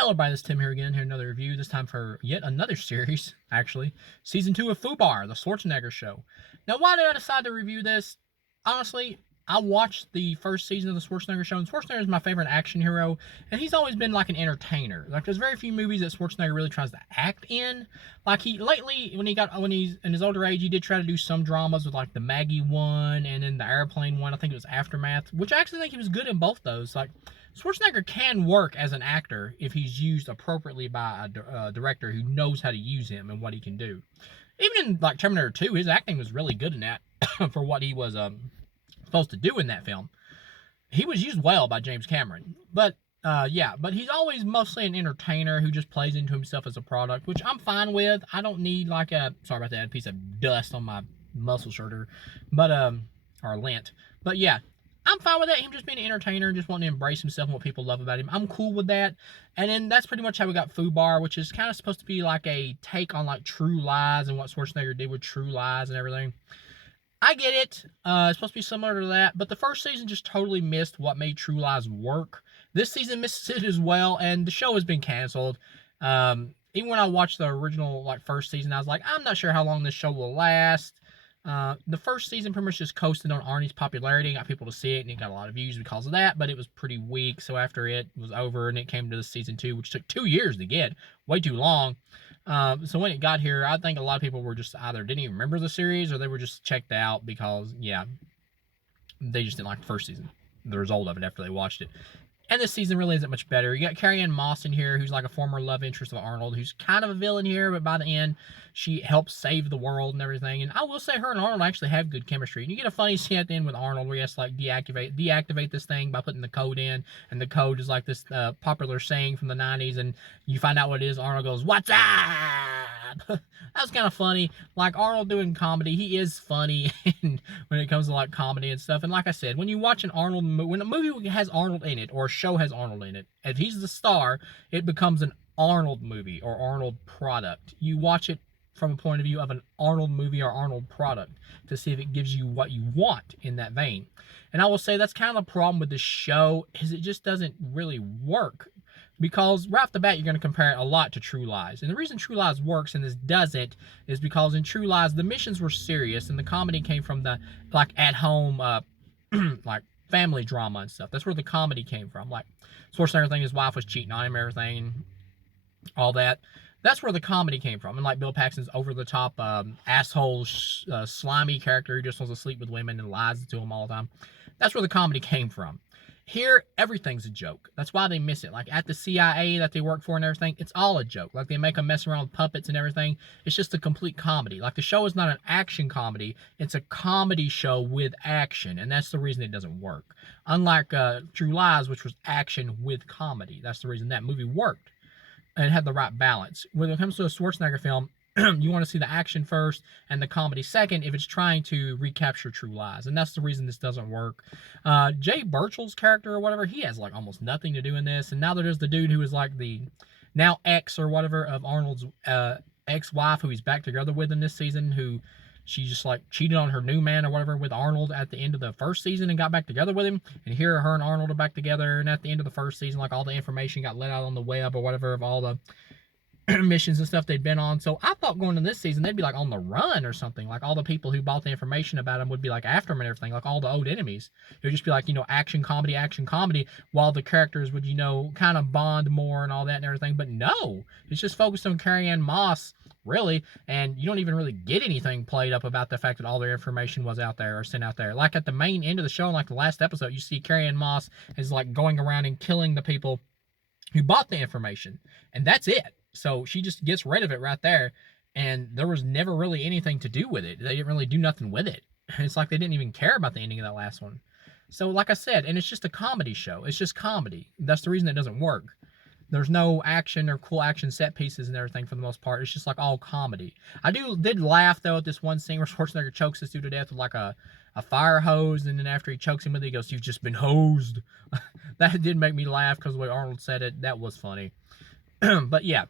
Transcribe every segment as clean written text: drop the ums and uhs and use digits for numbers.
Hello, everybody. This is Tim here again. Here another review. This time for yet another series, actually, season 2 of FUBAR, the Schwarzenegger Show. Now, why did I decide to review this? Honestly, I watched the first season of the Schwarzenegger Show, and Schwarzenegger is my favorite action hero, and he's always been like an entertainer. Like, there's very few movies that Schwarzenegger really tries to act in. Like, lately, when he's in his older age, he did try to do some dramas with like the Maggie one and then the airplane one. I think it was Aftermath, which I actually think he was good in both those. Like, Schwarzenegger can work as an actor if he's used appropriately by a director who knows how to use him and what he can do. Even in like Terminator 2, his acting was really good in that for what he was supposed to do in that film. He was used well by James Cameron. But yeah, but he's always mostly an entertainer who just plays into himself as a product, which I'm fine with. I don't need like sorry about that, a piece of dust on my muscle shirt, but or lint. But yeah, I'm fine with that. Him just being an entertainer and just wanting to embrace himself and what people love about him. I'm cool with that. And then that's pretty much how we got FUBAR, which is kind of supposed to be like a take on like True Lies and what Schwarzenegger did with True Lies and everything. I get it. It's supposed to be similar to that, but the first season just totally missed what made True Lies work. This season misses it as well, and the show has been canceled. Even when I watched the original like first season, I was like, I'm not sure how long this show will last. The first season pretty much just coasted on Arnie's popularity, got people to see it, and it got a lot of views because of that, but it was pretty weak. So after it was over and it came to the season 2, which took 2 years to get, way too long. So when it got here, I think a lot of people were just either didn't even remember the series or they were just checked out because, yeah, they just didn't like the first season, the result of it after they watched it. And this season really isn't much better. You got Carrie-Anne Moss in here, who's like a former love interest of Arnold, who's kind of a villain here, but by the end, she helps save the world and everything. And I will say her and Arnold actually have good chemistry. And you get a funny scene at the end with Arnold where he has to like deactivate this thing by putting the code in. And the code is like this popular saying from the 90s. And you find out what it is. Arnold goes, "What's up?" That was kind of funny. Like Arnold doing comedy, he is funny when it comes to like comedy and stuff. And like I said, when you watch an Arnold movie, when a movie has Arnold in it or a show has Arnold in it, if he's the star, it becomes an Arnold movie or Arnold product. You watch it from a point of view of an Arnold movie or Arnold product to see if it gives you what you want in that vein. And I will say that's kind of the problem with this show is it just doesn't really work. Because right off the bat, you're going to compare it a lot to True Lies. And the reason True Lies works and this doesn't is because in True Lies, the missions were serious and the comedy came from the, like, at-home, like, family drama and stuff. That's where the comedy came from. Like, Schwarzenegger thing, his wife was cheating on him and everything, all that. That's where the comedy came from. And, like, Bill Paxton's over-the-top, asshole, slimy character who just wants to sleep with women and lies to them all the time. That's where the comedy came from. Here, everything's a joke. That's why they miss it. Like, at the CIA that they work for and everything, it's all a joke. Like, they make them mess around with puppets and everything. It's just a complete comedy. Like, the show is not an action comedy. It's a comedy show with action, and that's the reason it doesn't work. Unlike True Lies, which was action with comedy. That's the reason that movie worked. And it had the right balance. When it comes to a Schwarzenegger film, you want to see the action first and the comedy second if it's trying to recapture True Lies. And that's the reason this doesn't work. Jay Birchall's character or whatever, he has like almost nothing to do in this. And now there's the dude who is like the now ex or whatever of Arnold's ex-wife who he's back together with in this season, who she just like cheated on her new man or whatever with Arnold at the end of the first season and got back together with him. And here her and Arnold are back together. And at the end of the first season, like all the information got let out on the web or whatever of all the missions and stuff they'd been on. So I thought going to this season they'd be like on the run or something. Like all the people who bought the information about them would be like after them and everything, like all the old enemies. It would just be like, you know, action comedy, while the characters would, you know, kind of bond more and all that and everything. But no, it's just focused on Carrie-Anne Moss, really, and you don't even really get anything played up about the fact that all their information was out there or sent out there. Like at the main end of the show, like the last episode, you see Carrie-Anne Moss is like going around and killing the people who bought the information, and that's it. So she just gets rid of it right there, and there was never really anything to do with it. They didn't really do nothing with it. It's like they didn't even care about the ending of that last one. So like I said, and it's just a comedy show. It's just comedy. That's the reason it doesn't work. There's no action or cool action set pieces and everything for the most part. It's just like all comedy. I did laugh, though, at this one scene where Schwarzenegger chokes this dude to death with like a fire hose, and then after he chokes him with it, he goes, "You've just been hosed." That did make me laugh because the way Arnold said it, that was funny. But yeah.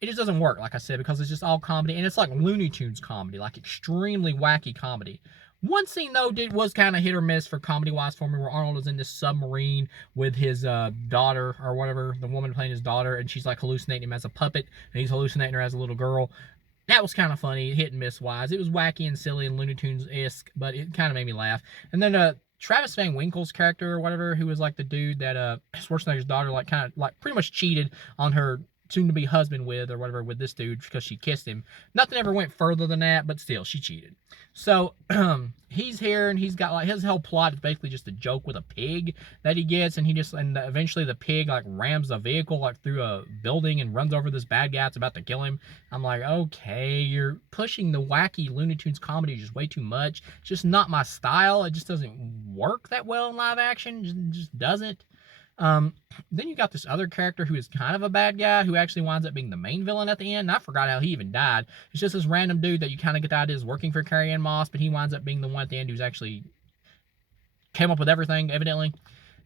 It just doesn't work, like I said, because it's just all comedy, and it's like Looney Tunes comedy, like extremely wacky comedy. One scene though was kind of hit or miss for comedy wise for me, where Arnold was in this submarine with his daughter or whatever, the woman playing his daughter, and she's like hallucinating him as a puppet, and he's hallucinating her as a little girl. That was kind of funny, hit and miss wise. It was wacky and silly and Looney Tunes-esque, but it kind of made me laugh. And then Travis Van Winkle's character or whatever, who was like the dude that Schwarzenegger's daughter like kind of like pretty much cheated on her soon-to-be husband with or whatever with this dude because she kissed him. Nothing ever went further than that, but still, she cheated. So he's here and he's got like his whole plot is basically just a joke with a pig that he gets, and eventually the pig like rams a vehicle like through a building and runs over this bad guy that's about to kill him. I'm like, okay, you're pushing the wacky Looney Tunes comedy just way too much. It's just not my style. It just doesn't work that well in live action. It just doesn't. Then you got this other character who is kind of a bad guy who actually winds up being the main villain at the end. And I forgot how he even died. It's just this random dude that you kind of get the idea is working for Carrie Ann Moss, but he winds up being the one at the end who's actually came up with everything, evidently.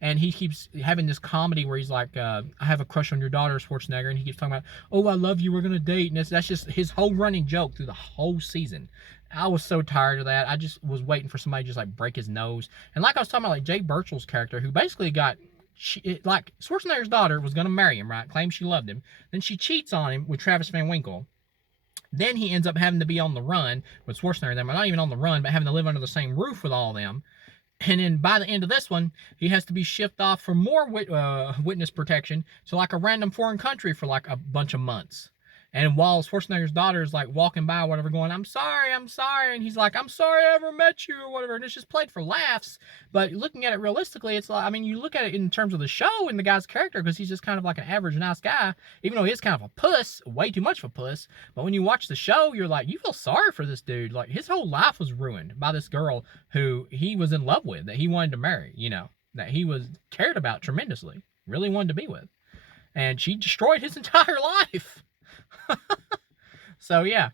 And he keeps having this comedy where he's like, I have a crush on your daughter, Schwarzenegger. And he keeps talking about, oh, I love you, we're going to date. And that's just his whole running joke through the whole season. I was so tired of that. I just was waiting for somebody to just like break his nose. And like I was talking about, like Jay Birchall's character, who basically got, like Schwarzenegger's daughter was going to marry him, right? Claims she loved him. Then she cheats on him with Travis Van Winkle. Then he ends up having to be on the run with Schwarzenegger. Them, not even on the run, but having to live under the same roof with all of them. And then by the end of this one, he has to be shipped off for more witness protection to like a random foreign country for like a bunch of months. And while Schwarzenegger's daughter is like walking by or whatever going, I'm sorry. And he's like, I'm sorry I ever met you or whatever. And it's just played for laughs. But looking at it realistically, it's like, I mean, you look at it in terms of the show and the guy's character because he's just kind of like an average nice guy, even though he is kind of a puss, way too much of a puss. But when you watch the show, you're like, you feel sorry for this dude. Like his whole life was ruined by this girl who he was in love with, that he wanted to marry, you know, that he was cared about tremendously, really wanted to be with. And she destroyed his entire life. So yeah,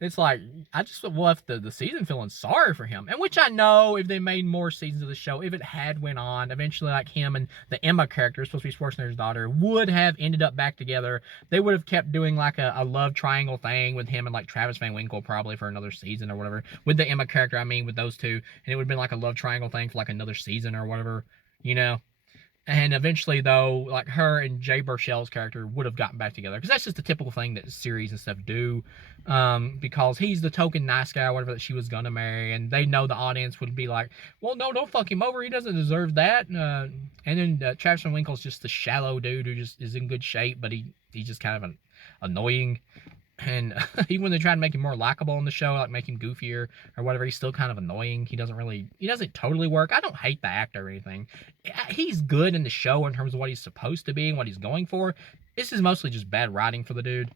it's like I just left the season feeling sorry for him, and which I know if they made more seasons of the show, if it had went on, eventually like him and the Emma character, supposed to be Schwarzenegger's daughter, would have ended up back together. They would have kept doing like a love triangle thing with him and like Travis Van Winkle probably for another season or whatever. With the Emma character, I mean, with those two, and it would have been like a love triangle thing for like another season or whatever, you know. And eventually, though, like her and Jay Baruchel's character would have gotten back together. Because that's just the typical thing that series and stuff do. Because he's the token nice guy or whatever that she was going to marry. And they know the audience would be like, well, no, don't fuck him over. He doesn't deserve that. And then Travis Van Winkle's just the shallow dude who just is in good shape. But he's just kind of annoying. And even when they try to make him more likable in the show, like make him goofier or whatever, he's still kind of annoying. He doesn't totally work. I don't hate the actor or anything. He's good in the show in terms of what he's supposed to be and what he's going for. This is mostly just bad writing for the dude.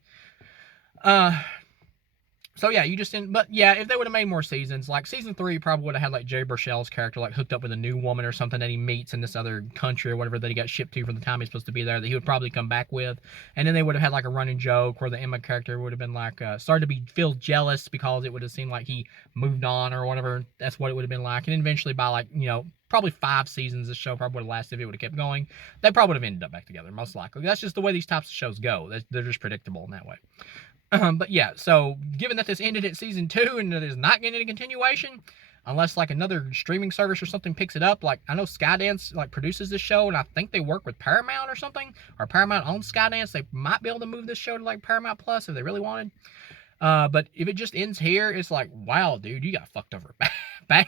So yeah, but yeah, if they would have made more seasons, like season 3 probably would have had like Jay Baruchel's character like hooked up with a new woman or something that he meets in this other country or whatever that he got shipped to from the time he's supposed to be there that he would probably come back with. And then they would have had like a running joke where the Emma character would have been like started to feel jealous because it would have seemed like he moved on or whatever. That's what it would have been like. And then eventually by like, you know, probably 5 seasons this show probably would have lasted if it would have kept going. They probably would have ended up back together, most likely. That's just the way these types of shows go. They're just predictable in that way. But yeah, so given that this ended at season 2 and it is not getting a continuation, unless like another streaming service or something picks it up, like I know Skydance like produces this show and I think they work with Paramount or something, or Paramount owns Skydance, they might be able to move this show to like Paramount Plus if they really wanted. But if it just ends here, it's like, wow, dude, you got fucked over bad.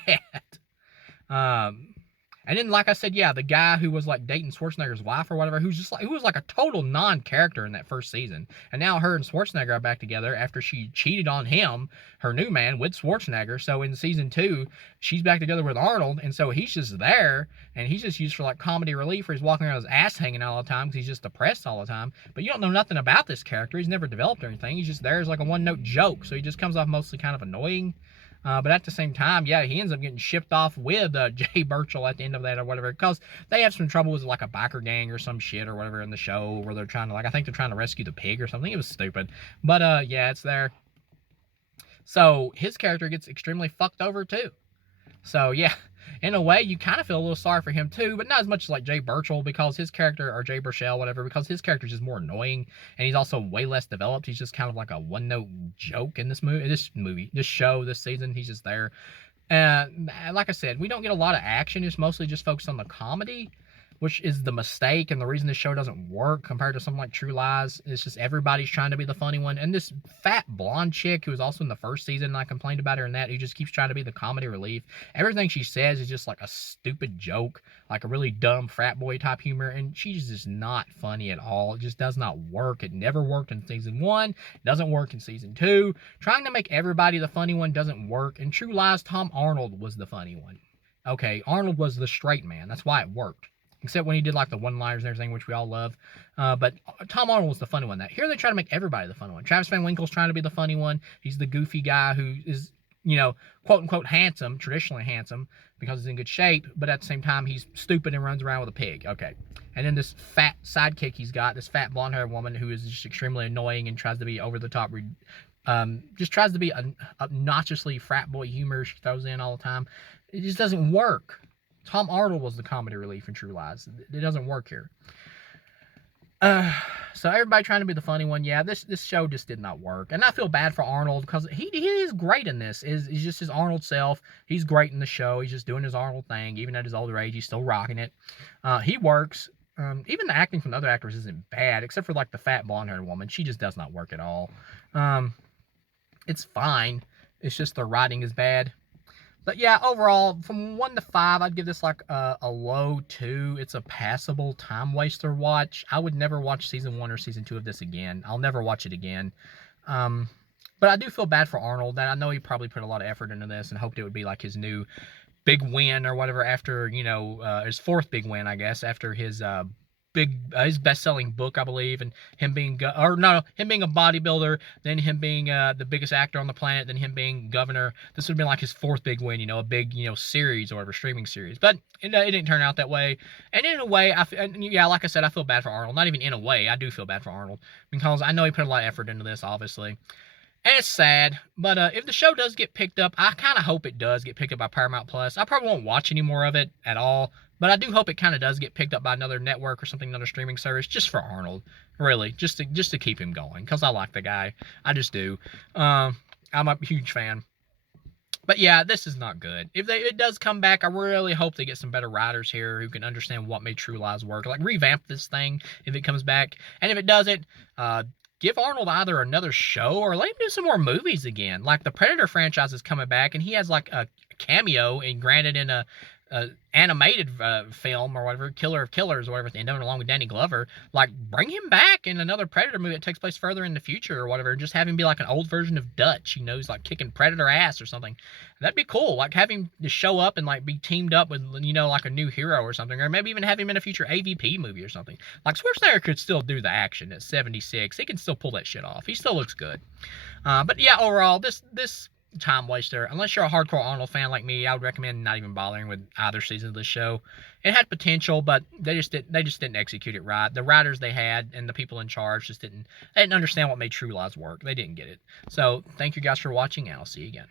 And then, like I said, yeah, the guy who was like dating Schwarzenegger's wife or whatever, who was like a total non-character in that first season, and now her and Schwarzenegger are back together after she cheated on him, her new man, with Schwarzenegger. So in season 2, she's back together with Arnold, and so he's just there, and he's just used for like comedy relief, where he's walking around with his ass hanging out all the time because he's just depressed all the time. But you don't know nothing about this character. He's never developed or anything. He's just there as like a one-note joke, so he just comes off mostly kind of annoying. But at the same time, yeah, he ends up getting shipped off with Jay Birchall at the end of that or whatever, because they have some trouble with like a biker gang or some shit or whatever in the show where they're trying to, like, I think they're trying to rescue the pig or something. It was stupid. But yeah, it's there. So his character gets extremely fucked over too. So yeah, in a way, you kind of feel a little sorry for him too, but not as much as like Jay Birchall, because his character, or Jay Baruchel, whatever, because his character is just more annoying, and he's also way less developed. He's just kind of like a one-note joke in this show, this season. He's just there. Like I said, we don't get a lot of action. It's mostly just focused on the comedy, which is the mistake and the reason this show doesn't work compared to something like True Lies. It's just everybody's trying to be the funny one. And this fat blonde chick who was also in the first season, and I complained about her in that, who just keeps trying to be the comedy relief. Everything she says is just like a stupid joke, like a really dumb frat boy type humor, and she's just not funny at all. It just does not work. It never worked in season 1. It doesn't work in season 2. Trying to make everybody the funny one doesn't work. In True Lies, Tom Arnold was the funny one. Okay, Arnold was the straight man. That's why it worked. Except when he did like the one-liners and everything, which we all love. But Tom Arnold was the funny one. Here they try to make everybody the funny one. Travis Van Winkle's trying to be the funny one. He's the goofy guy who is, quote-unquote handsome, traditionally handsome, because he's in good shape, but at the same time, he's stupid and runs around with a pig. Okay. And then this fat sidekick he's got, this fat blonde-haired woman who is just extremely annoying and tries to be over-the-top, just tries to be obnoxiously frat boy humor she throws in all the time. It just doesn't work. Tom Arnold was the comedy relief in True Lies. It doesn't work here. So everybody trying to be the funny one. Yeah, this show just did not work. And I feel bad for Arnold because he is great in this. He's just his Arnold self. He's great in the show. He's just doing his Arnold thing. Even at his older age, he's still rocking it. He works. Even the acting from the other actors isn't bad, except for like the fat blonde-haired woman. She just does not work at all. It's fine. It's just the writing is bad. But yeah, overall, from 1 to 5, I'd give this like a low 2. It's a passable time waster watch. I would never watch season 1 or season 2 of this again. I'll never watch it again. But I do feel bad for Arnold. That I know he probably put a lot of effort into this and hoped it would be like his new big win or whatever after, his 4th big win, I guess, after his his best-selling book, I believe, and him being him being a bodybuilder, then him being the biggest actor on the planet, then him being governor. This would have been like his 4th big win, a big series or whatever, streaming series. But it didn't turn out that way. And in a way, like I said, I feel bad for Arnold. Not even in a way, I do feel bad for Arnold because I know he put a lot of effort into this, obviously. And it's sad, but if the show does get picked up, I kind of hope it does get picked up by Paramount Plus. I probably won't watch any more of it at all, but I do hope it kind of does get picked up by another network or something, another streaming service, just for Arnold, really, just to keep him going, because I like the guy. I just do. I'm a huge fan. But yeah, this is not good. If it does come back, I really hope they get some better writers here who can understand what made True Lies work. Like, revamp this thing if it comes back. And if it doesn't, give Arnold either another show or let him do some more movies again. Like, the Predator franchise is coming back, and he has, like, a cameo, and granted in a animated film or whatever, Killer of Killers or whatever, at the end of it, along with Danny Glover. Like, bring him back in another Predator movie that takes place further in the future or whatever, and just have him be like an old version of Dutch. He's like kicking Predator ass or something. That'd be cool. Like, have him to show up and like be teamed up with, like a new hero or something, or maybe even have him in a future AVP movie or something. Like, Schwarzenegger could still do the action at 76. He can still pull that shit off. He still looks good. But yeah, overall, this time waster. Unless you're a hardcore Arnold fan like me, I would recommend not even bothering with either season of the show. It had potential, but they just didn't execute it right. The writers they had and the people in charge just didn't understand what made True Lies work. They didn't get it. So thank you guys for watching, and I'll see you again.